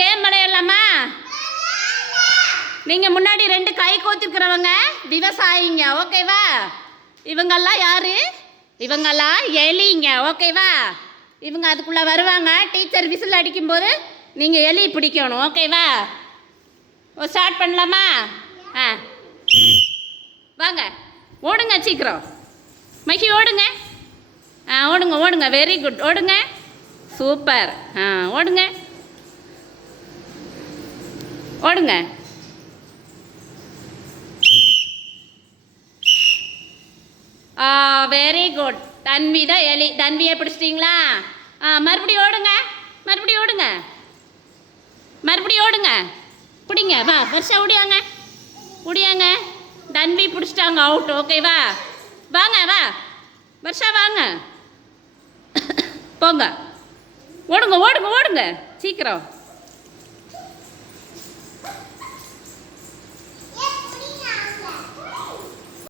Game விளையாடலாமா? நீங்கள் முன்னாடி 2 கை கோத்துக்கிறவங்க விவசாயிங்க, ஓகேவா? இவங்கெல்லாம் யாரு? இவங்கெல்லாம் எலிங்க, ஓகேவா? இவங்க அதுக்குள்ளே வருவாங்க. டீச்சர் விசில் அடிக்கும்போது நீங்கள் எலி பிடிக்கணும், ஓகேவா? ஸ்டார்ட் பண்ணலாமா? ஆ வாங்க, ஓடுங்க சீக்கிரம். மகி ஓடுங்க. ஓடுங்க ஓடுங்க, வெரி குட், ஓடுங்க, சூப்பர். ஓடுங்க ஓடுங்க. Very good. தன்வி தான் எலி. தன்வியை பிடிச்சிட்டிங்களா? மறுபடியும் ஓடுங்க, மறுபடியும் ஓடுங்க, மறுபடியும் ஓடுங்க. பிடிங்க, வா வருஷா, ஓடியாங்க ஓடியாங்க. தன்வி பிடிச்சிட்டாங்க, அவுட், ஓகேவா? வாங்க வா வருஷா, வாங்க போங்க. ஓடுங்க ஓடுங்க ஓடுங்க சீக்கிரம்.